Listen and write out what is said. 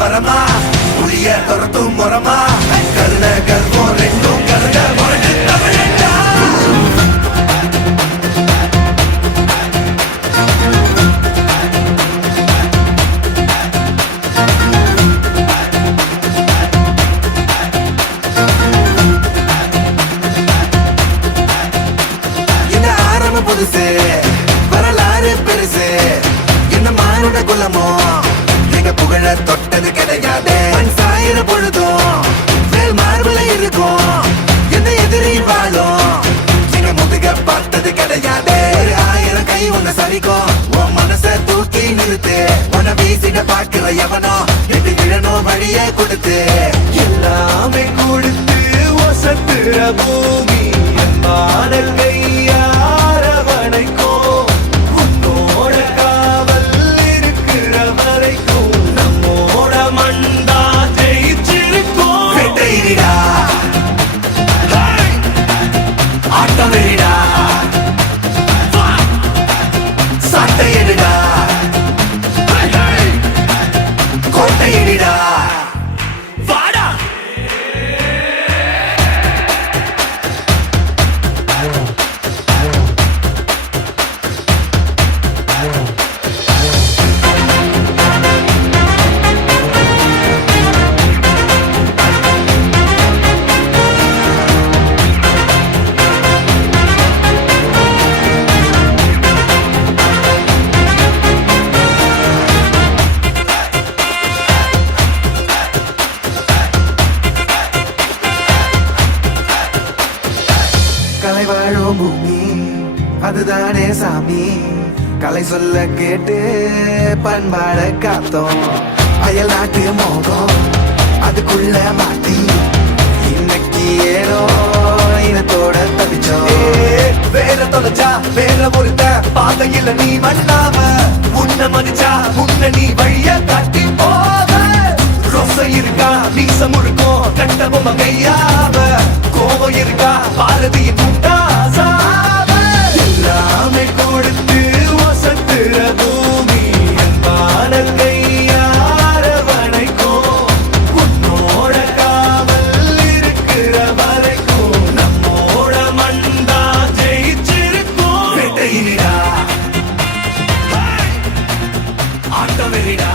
வரமா புளிய துரத்தும் முறமா கருண கர்வம் ரெண்டும் கருண முரட்டு தமிழண்டா. என்ன ஆரம்ப புதுசு வரலாறு பெருசு என்ன மானுட குலமோ புகழ தொட்டது கிடையாது. சாயிர பொழுதும் வேல் மார்பல இருக்கும் என்ன எதிரி வாழும் எங்க முதுக பார்த்தது கிடையாது. 1000 கை உன்னை சரிக்கும் உன் மனச தூக்கி நிறுத்து. உன்னை வீசிட பாக்குற எவனோ எட்டு இழனோ வழியே கொடுத்து எல்லாமே கொடுத்து ஒசத்துற பூமி அன்பாடல் கையார வணைக்கும் உன்னோட காவல் இருக்கிற வரைக்கும் கலை வாழும் பூமி அதுதானே சாமி. கலை சொல்ல கேட்டு பண்பாட காத்தோம் அயல் நாட்டு மோகம் அதுக்குள்ள மாட்டி இன்னைக்கு ஏனோ இனத்தோட தவிச்சோம். வேற தொலைச்சா வேற ஒருத்த பாதையில நீ மண்ணாம உன்ன மதிச்சா உன்ன நீ வழிய காட்டி போவ. ரோசை இருக்கா நீசம் இருக்கும் கட்ட பொம்மை கையாவ. கோபம் இருக்கா பாரதியின் முண்டாசாவ. எல்லாமே கொடுத்து வசத்துற பூமி அன்பான கையார வணைக்கும் உன்னோட காவல் இருக்கிற வரைக்கும் நம்மோட மண்டா ஜெயிச்சிருக்கும். வேட்டையிடா ஆட்டம் வெறிடா.